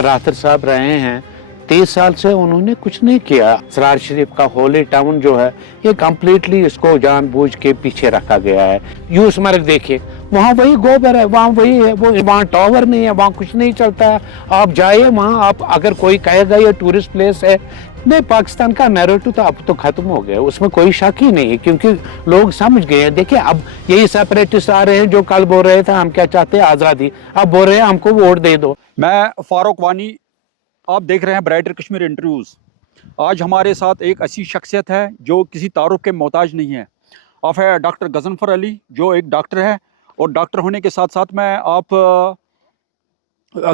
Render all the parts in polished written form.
रातर साहब रहे हैं 30 साल से उन्होंने कुछ नहीं किया। सरार शरीफ का होली टाउन जो है ये कम्प्लीटली इसको जानबूझ के पीछे रखा गया है। यूस मर्ग देखिए, वहाँ वही गोबर है, वहाँ वही है, वो वहाँ टावर नहीं है, वहाँ कुछ नहीं चलता है। आप जाइए वहाँ, आप अगर कोई कहेगा ये टूरिस्ट प्लेस है, नहीं, पाकिस्तान का नैरेटिव तो अब तो खत्म हो गया, उसमें कोई शक ही नहीं है, क्योंकि लोग समझ गए हैं। देखिए अब यही सेपरेटिस्ट आ रहे हैं जो कल बोल रहे थे हम क्या चाहते हैं आज़ादी, अब बोल रहे हैं हमको वोट दे दो। मैं फारूक वानी, आप देख रहे हैं ब्राइटर कश्मीर इंटरव्यूज़। आज हमारे साथ एक ऐसी शख्सियत है जो किसी तारुफ के मोहताज नहीं है। आप है डॉक्टर गजनफर अली, जो एक डॉक्टर है, और डॉक्टर होने के साथ साथ में आप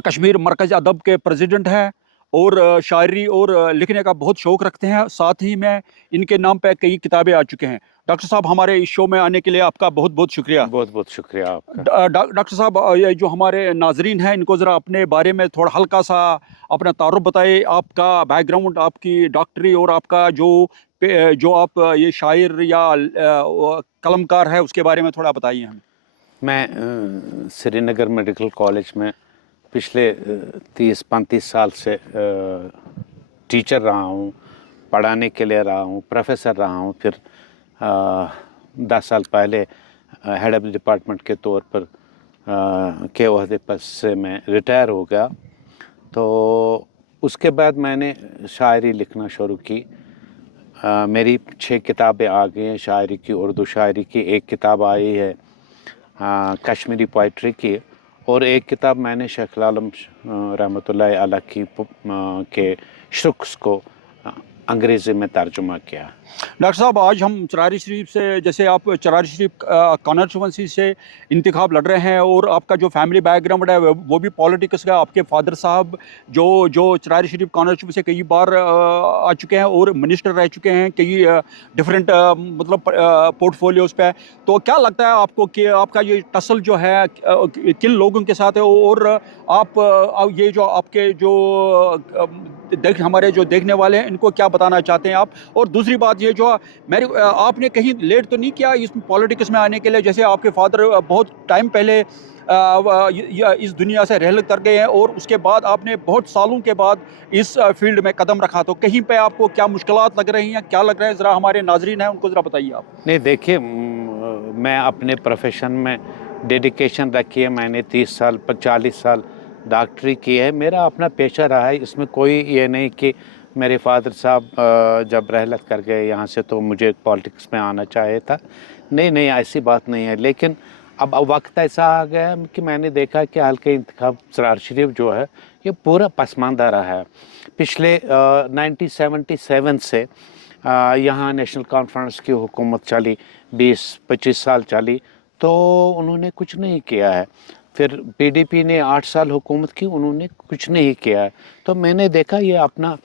कश्मीर मरकज़ अदब के प्रेसिडेंट हैं और शायरी और लिखने का बहुत शौक़ रखते हैं। साथ ही में इनके नाम पे कई किताबें आ चुके हैं। डॉक्टर साहब, हमारे इस शो में आने के लिए आपका बहुत बहुत शुक्रिया। बहुत बहुत शुक्रिया आपका। डॉक्टर साहब, ये जो हमारे नाजरीन हैं इनको ज़रा अपने बारे में थोड़ा हल्का सा अपना तारुफ बताइए, आपका बैकग्राउंड, आपकी डॉक्टरी और आपका जो आप ये शायर या कलमकार है उसके बारे में थोड़ा बताइए हमें। मैं श्रीनगर मेडिकल कॉलेज में पिछले 30-35 साल से टीचर रहा हूँ, पढ़ाने के लिए रहा हूँ, प्रोफेसर रहा हूँ। फिर 10 साल पहले हेड ऑफ डिपार्टमेंट के तौर पर के ओहदे पर से मैं रिटायर हो गया। तो उसके बाद मैंने शायरी लिखना शुरू की। मेरी 6 किताबें आ गई हैं शायरी की, उर्दू शायरी की। एक किताब आई है कश्मीरी पोइट्री की, और एक किताब मैंने शेख आलम रहमतुल्लाह अलैह की के शुक्स को अंग्रेज़ी में तर्जुमा किया। डॉक्टर साहब, आज हम चरारी शरीफ से, जैसे आप चरारी शरीफ कॉन्स्टिट्यूंसी से इंतखाब लड़ रहे हैं और आपका जो फैमिली बैकग्राउंड है वो भी पॉलिटिक्स का, आपके फादर साहब जो चरारी शरीफ कॉन्स्टिट्यूंसी से कई बार आ चुके हैं और मिनिस्टर रह चुके हैं कई डिफरेंट मतलब पोर्टफोलियोज़ पे। तो क्या लगता है आपको कि आपका ये टसल जो है किन लोगों के साथ है, और आप ये जो आपके जो हमारे जो देखने वाले हैं इनको क्या बताना चाहते हैं आप? और दूसरी बात ये जो आपने कहीं लेट तो नहीं किया इस पॉलिटिक्स में आने के लिए? जैसे आपके फादर बहुत टाइम पहले इस दुनिया से रहल कर गए हैं और उसके बाद आपने बहुत सालों के बाद इस फील्ड में कदम रखा, तो कहीं पे आपको क्या मुश्किलात लग रही हैं, क्या लग रहा है? ज़रा हमारे नाजरीन हैं उनको ज़रा बताइए आप। नहीं, देखिए, मैं अपने प्रोफेशन में डेडिकेशन रखी है। मैंने 30 साल 40 साल डॉक्टरी की है, मेरा अपना पेशा रहा है। इसमें कोई ये नहीं कि मेरे फादर साहब जब रहलत कर गए यहाँ से तो मुझे पॉलिटिक्स में आना चाहिए था। नहीं नहीं, ऐसी बात नहीं है। लेकिन अब वक्त ऐसा आ गया कि मैंने देखा कि हल्के इंतखाब सरार शरीफ जो है ये पूरा पसमानदा रहा है। पिछले 1977 से यहाँ नेशनल कॉन्फ्रेंस की हुकूमत चली, 20-25 साल चली, तो उन्होंने कुछ नहीं किया है। फिर पीडीपी ने 8 साल हुकूमत की, उन्होंने कुछ नहीं किया है। तो मैंने देखा ये अपना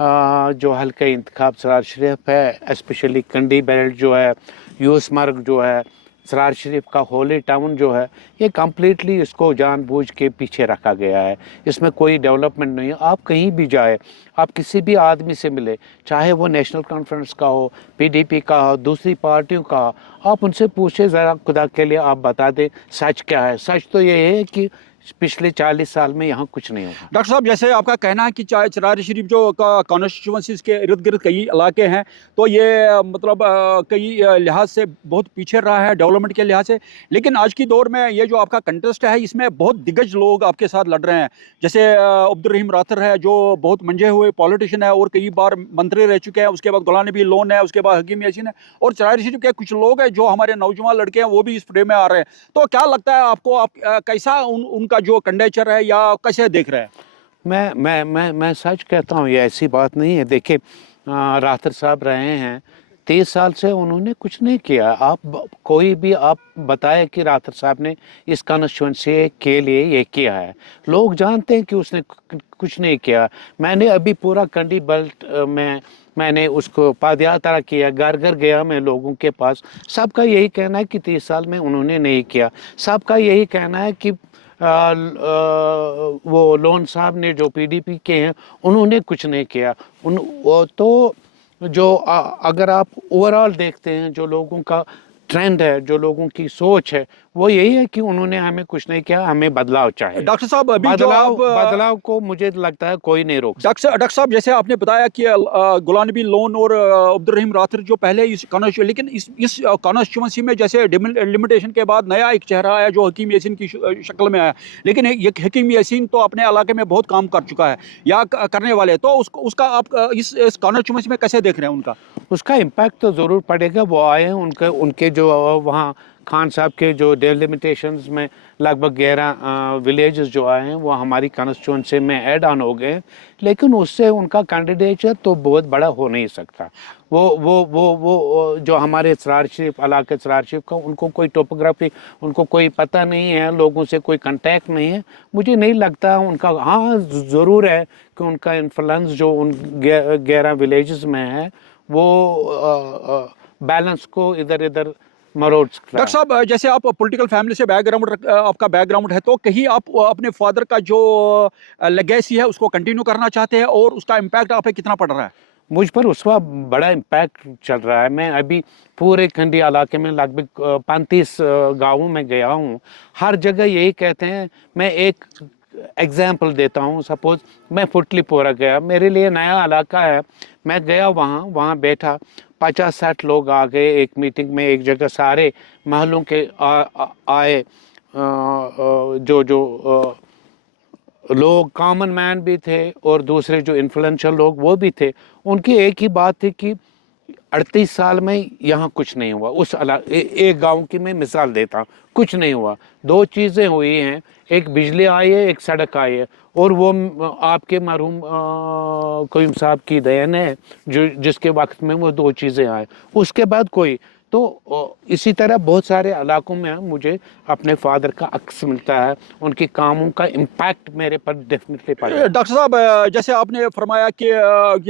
जो हल्का इंतखाब सरार शरीफ है, स्पेशली कंडी बेल्ट जो है, यूस मर्ग जो है, सरार शरीफ का होली टाउन जो है, ये कम्प्लीटली इसको जानबूझ के पीछे रखा गया है। इसमें कोई डेवलपमेंट नहीं है। आप कहीं भी जाए, आप किसी भी आदमी से मिले, चाहे वो नेशनल कॉन्फ्रेंस का हो, पीडीपी का हो, दूसरी पार्टियों का हो, आप उनसे पूछे ज़रा खुदा के लिए, आप बता दें सच क्या है। सच तो ये है कि पिछले 40 साल में यहाँ कुछ नहीं हुआ। डॉक्टर साहब, जैसे आपका कहना है कि चरारी शरीफ जो कॉन्स्टिट्यूंसीज़ के इर्द गिर्द कई इलाके हैं, तो ये मतलब कई लिहाज से बहुत पीछे रहा है डेवलपमेंट के लिहाज से। लेकिन आज की दौर में ये जो आपका कंटेस्ट है इसमें बहुत दिग्गज लोग आपके साथ लड़ रहे हैं। जैसे अब्दुर्रहीम रातर है जो बहुत मंजे हुए पॉलिटिशियन है और कई बार मंत्री रह चुके हैं। उसके बाद गुलाम नबी लोन है, उसके बाद हकीम यासीन है, और चरारी शरीफ के कुछ लोग हैं जो हमारे नौजवान लड़के हैं वो भी इस फ्रेम में आ रहे हैं। तो क्या लगता है आपको, आप कैसा उनका जो कंडेचर है या कैसे देख रहे हैं? मैं सच कहता हूँ, ये ऐसी बात नहीं है। देखिए, रातर साहब रहे हैं 30 साल से, उन्होंने कुछ नहीं किया। आप कोई भी आप बताए कि रातर साहब ने इस कॉन्स्टिट्यूंसी के लिए ये किया है, लोग जानते हैं कि उसने कुछ नहीं किया। मैंने अभी पूरा कंडी बेल्ट में मैंने उसको पदयात्रा किया, घर घर गया मैं लोगों के पास। सबका यही कहना है कि 30 साल में उन्होंने नहीं किया। सबका यही कहना है कि वो लोन साहब ने जो पीडीपी के हैं उन्होंने कुछ नहीं किया। वो तो जो अगर आप ओवरऑल देखते हैं जो लोगों का ट्रेंड है, जो लोगों की सोच है, वो यही है कि उन्होंने हमें कुछ नहीं किया, हमें बदलाव चाहिए। डॉक्टर साहब अभी जो बदलाव आप बदलाव को मुझे लगता है कोई नहीं रोक सकता। डॉक्टर साहब जैसे आपने बताया कि गुलाम नबी लोन और अब्दुल रहीम राठौर जो पहले इस कॉन्स्टिट्यूंसी, लेकिन इस कॉन्स्टिट्यूंसी में जैसे लिमिटेशन के बाद नया एक चेहरा आया जो हकीम यासीन की शक्ल में आया, लेकिन ये हकीम यासीन तो अपने इलाके में बहुत काम कर चुका है या करने वाले, तो उसका आप इस कॉन्स्टिट्यूंसी में कैसे देख रहे हैं उनका? उसका इम्पैक्ट तो ज़रूर पड़ेगा। वो आए हैं, उनके जो वहाँ खान साहब के जो डेलिमिटेशंस में लगभग 11 विलेजेस जो आए हैं वो हमारी कॉन्स्टिट्यूंसी में ऐड ऑन हो गए, लेकिन उससे उनका कैंडिडेचर तो बहुत बड़ा हो नहीं सकता। वो जो हमारे सरार शरीफ इलाके सरार शरीफ का, उनको कोई टोपोग्राफी, उनको कोई पता नहीं है, लोगों से कोई कांटेक्ट नहीं है, मुझे नहीं लगता उनका। हाँ ज़रूर है कि उनका इन्फ्लुएंस जो उन 11 विलेजेस में है वो बैलेंस को इधर इधर मरोड़ सकता है। डॉक्टर साहब जैसे आप पॉलिटिकल फैमिली से आपका बैकग्राउंड है, तो कहीं आप अपने फादर का जो लेगेसी है उसको कंटिन्यू करना चाहते हैं और उसका इम्पैक्ट आप पे कितना पड़ रहा है? मुझ पर उसका बड़ा इम्पैक्ट चल रहा है। मैं अभी पूरे खंडी इलाके में लगभग 35 गाँवों में गया हूँ। हर जगह यही कहते हैं। मैं एक एग्जाम्पल देता हूँ। सपोज मैं फुटलीपोरा गया, मेरे लिए नया इलाका है, मैं गया वहाँ बैठा, 50-60 लोग आ गए एक मीटिंग में, एक जगह सारे महलों के आए, जो लोग कॉमन मैन भी थे और दूसरे जो इन्फ्लुएंशियल लोग वो भी थे। उनकी एक ही बात थी कि 38 साल में यहाँ कुछ नहीं हुआ। उस एक गांव की मैं मिसाल देता हूँ, कुछ नहीं हुआ। 2 चीज़ें हुई हैं, एक बिजली आई है, एक सड़क आई है, और वो आपके मरहूम कोयम साहब की देन है जो जिसके वक्त में वो 2 चीज़ें आए, उसके बाद कोई। तो इसी तरह बहुत सारे इलाकों में मुझे अपने फादर का अक्स मिलता है, उनके कामों का इम्पैक्ट मेरे पर डेफिनेटली पड़ा। डॉक्टर साहब जैसे आपने फरमाया कि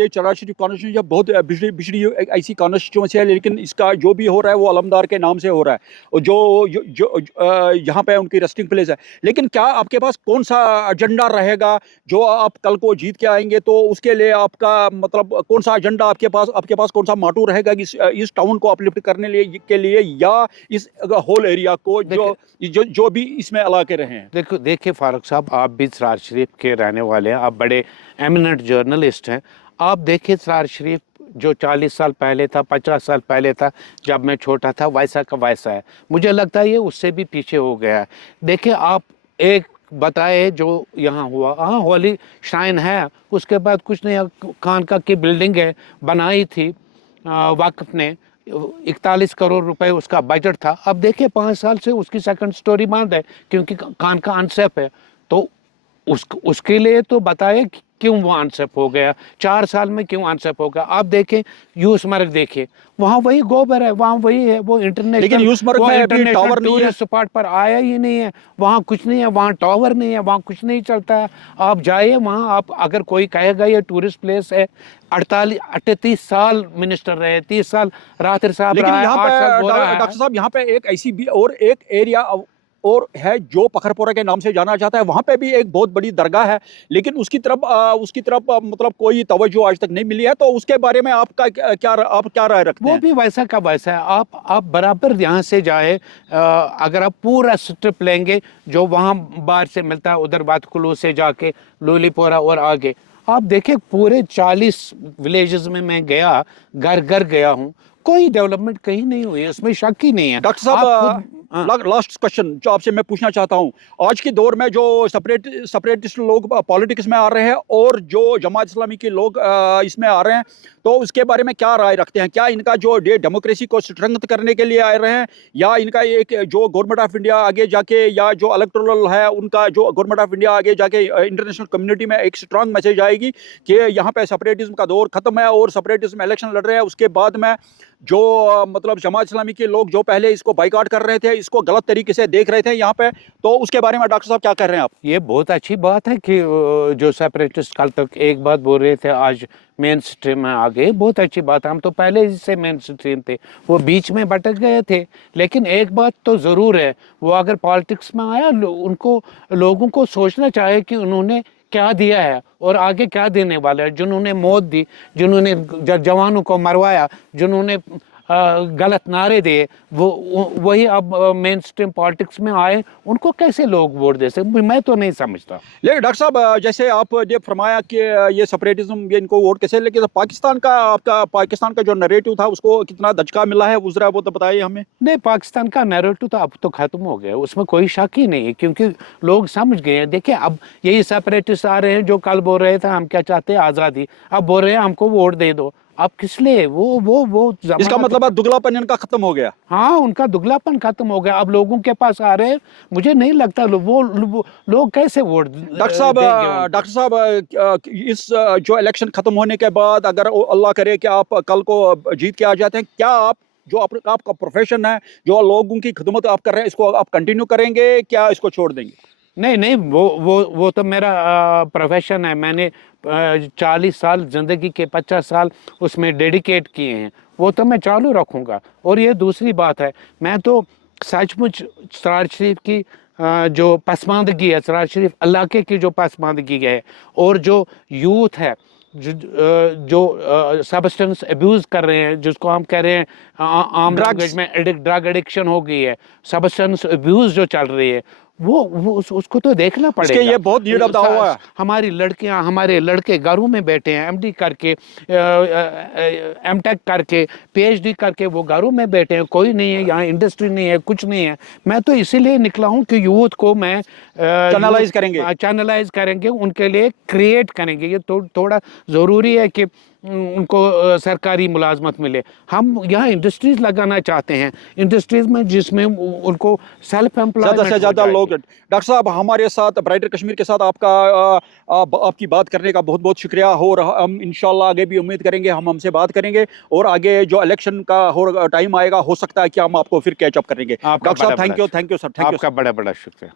ये चरार शरीफ कॉन्स्टिट्यूंसी बहुत बिछड़ी एक ऐसी कॉन्स्टिट्यूंसी है, लेकिन इसका जो भी हो रहा है वो अलमदार के नाम से हो रहा है, और जो यहाँ पे उनकी रेस्टिंग प्लेस है। लेकिन क्या आपके पास कौन सा एजेंडा रहेगा जो आप कल को जीत के आएंगे, तो उसके लिए आपका मतलब कौन सा एजेंडा आपके पास कौन सा मोटो रहेगा कि इस टाउन को अपलिफ्ट करने के लिए या इस होल एरिया को जो भी इसमें इलाके रहे हैं? देखिए फारूक साहब, आप भी सरार शरीफ के रहने वाले हैं, आप बड़े एमिनेंट जर्नलिस्ट हैं। आप देखिए सरार शरीफ जो 40 साल पहले था, 50 साल पहले था, जब मैं छोटा था, वैसा का वैसा है। मुझे लगता है ये उससे भी पीछे हो गया है। देखिए आप एक बताए जो यहाँ हुआ, हाँ होली श्राइन है, उसके बाद कुछ नहीं। खानका की बिल्डिंग है, बनाई थी वक्फ ने, 41 करोड़ रुपए उसका बजट था। अब देखिए 5 साल से उसकी सेकंड स्टोरी बंद है क्योंकि खान का अनसेफ है। तो उसके लिए तो बताए क्यों वो अनसेफ हो गया, 4 साल में क्यों अनसेफ हो गया। आप देखें यूसमर्ग, देखिए वहाँ वही गोबर है, वहाँ वही है, वो इंटरनेशनल, लेकिन यूसमर्ग में अभी टावर नहीं है, टूरिस्ट स्पॉट पर आया ही नहीं है, वहाँ कुछ नहीं है, वहाँ टावर नहीं है, वहाँ कुछ नहीं चलता है। आप जाइए वहाँ, आप अगर कोई कहेगा ये टूरिस्ट प्लेस है, 38 साल मिनिस्टर रहे, 30 साल राठौर साहब लेकिन रहा, यहाँ 8 साल पे डॉक्टर साहब यहाँ पे एक ऐसी भी और एक एरिया और है जो पखरपोरा के नाम से जाना जाता है। वहाँ पे भी एक बहुत बड़ी दरगाह है, लेकिन उसकी तरफ मतलब कोई तवज्जो आज तक नहीं मिली है। तो उसके बारे में आपका आप क्या राय रखते हैं? वो भी वैसा का वैसा है। आप बराबर यहाँ से जाए, अगर आप पूरा स्ट्रिप लेंगे जो वहाँ बाहर से मिलता है, उधर बातकुलू से जाके लोलीपोरा और आगे, आप देखें पूरे 40 विलेजेस में मैं गया, घर घर गया हूँ, कोई डेवलपमेंट कहीं नहीं हुई है, उसमें शक ही नहीं है। डॉक्टर साहब लास्ट क्वेश्चन जो आपसे मैं पूछना चाहता हूं, आज के दौर में जो सेपरेटिस्ट लोग पॉलिटिक्स में आ रहे हैं और जो जमात इस्लामी के लोग इसमें आ रहे हैं, तो उसके बारे में क्या राय रखते हैं? क्या इनका जो डेमोक्रेसी को स्ट्रेंथ करने के लिए आ रहे हैं, या इनका एक जो गवर्नमेंट ऑफ इंडिया आगे जाके, या जो इलेक्टोरल है उनका जो गवर्नमेंट ऑफ इंडिया आगे जाके इंटरनेशनल कम्युनिटी में एक स्ट्रांग मैसेज आएगी कि यहाँ पे सेपरेटिज्म का दौर खत्म है और सेपरेटिज्म इलेक्शन लड़ रहे हैं? उसके बाद में जो मतलब जमात इस्लामी के लोग जो पहले इसको बाइकआउट कर रहे थे, इसको गलत तरीके से देख रहे थे यहाँ पे, तो उसके बारे में डॉक्टर साहब क्या कह रहे हैं आप? ये बहुत अच्छी बात है कि जो सेपरेटिस्ट कल तक एक बात बोल रहे थे आज मेन स्ट्रीम में आ गए, बहुत अच्छी बात है। हम तो पहले से मेन स्ट्रीम थे, वो बीच में भटक गए थे। लेकिन एक बात तो ज़रूर है, वो अगर पॉलिटिक्स में आया, उनको लोगों को सोचना चाहिए कि उन्होंने क्या दिया है और आगे क्या देने वाला है। जिन्होंने मौत दी, जिन्होंने जवानों को मरवाया, जिन्होंने गलत नारे दिए, वही अब मेन स्ट्रीम पॉलिटिक्स में आए, उनको कैसे लोग वोट दे सकते? मैं तो नहीं समझता। लेकिन डॉक्टर साहब जैसे आपने फरमाया कि ये सेपरेटिज्म, ये इनको वोट कैसे, लेकिन पाकिस्तान का, आपका पाकिस्तान का जो नैरेटिव था उसको कितना दचका मिला है, वो जरा वो तो बताइए हमें। नहीं, पाकिस्तान का नैरेटिव तो अब तो खत्म हो गया, उसमें कोई शक ही नहीं है, क्योंकि लोग समझ गए हैं। देखिए, अब यही सेपरेटिस्ट आ रहे हैं जो कल बोल रहे थे हम क्या चाहते हैं, आज़ादी, अब बोल रहे हैं हमको वोट दे दो। अब किस लिए? वो इसका मतलब है दुगलापन इनका खत्म हो गया। हाँ, उनका दुगलापन खत्म हो गया, अब लोगों के पास आ रहे हैं। मुझे नहीं लगता वो लोग कैसे वोट डॉक्टर साहब इस जो इलेक्शन खत्म होने के बाद अगर अल्लाह करे कि आप कल को जीत के आ जाते हैं, क्या आप जो आपका प्रोफेशन है, जो लोगों की खिदमत आप कर रहे हैं, इसको आप कंटिन्यू करेंगे, क्या इसको छोड़ देंगे? नहीं नहीं, वो तो मेरा प्रोफेशन है। मैंने 40 साल ज़िंदगी के 50 साल उसमें डेडिकेट किए हैं, वो तो मैं चालू रखूँगा। और ये दूसरी बात है, मैं तो सचमुच सरार शरीफ की जो पसमानदगी है, सरार शरीफ इलाके की जो पसमानदगी है, और जो यूथ है जो सब्सटेंस अब्यूज़ कर रहे हैं, जिसको हम कह रहे हैं आम लैंग्वेज में ड्रग एडिक्शन हो गई है, सब्सटेंस अब्यूज़ जो चल रही है, वो उसको तो देखना पड़ेगा। ये बहुत नीड ऑफ द आवर है। हमारी लड़कियां, हमारे लड़के घरों में बैठे हैं, एमडी करके, एमटेक करके, पीएचडी करके वो घरों में बैठे हैं, कोई नहीं है यहाँ, इंडस्ट्री नहीं है, कुछ नहीं है। मैं तो इसीलिए निकला हूँ कि यूथ को मैं चैनलाइज करेंगे, उनके लिए क्रिएट करेंगे। ये थोड़ा ज़रूरी है कि उनको सरकारी मुलाजमत मिले। हम यहाँ इंडस्ट्रीज लगाना चाहते हैं, इंडस्ट्रीज में जिसमें उनको सेल्फ एम्प्लॉयमेंट ज़्यादा से ज़्यादा लोग। डॉक्टर साहब, हमारे साथ ब्राइटर कश्मीर के साथ आपकी बात करने का बहुत बहुत शुक्रिया। और हम इंशाल्लाह आगे भी उम्मीद करेंगे हम हमसे बात करेंगे, और आगे जो इलेक्शन का हो टाइम आएगा, हो सकता है कि हम आपको फिर कैचअप करेंगे। डॉक्टर साहब, thank you sir, thank you. आपका बड़ा बड़ा शुक्रिया।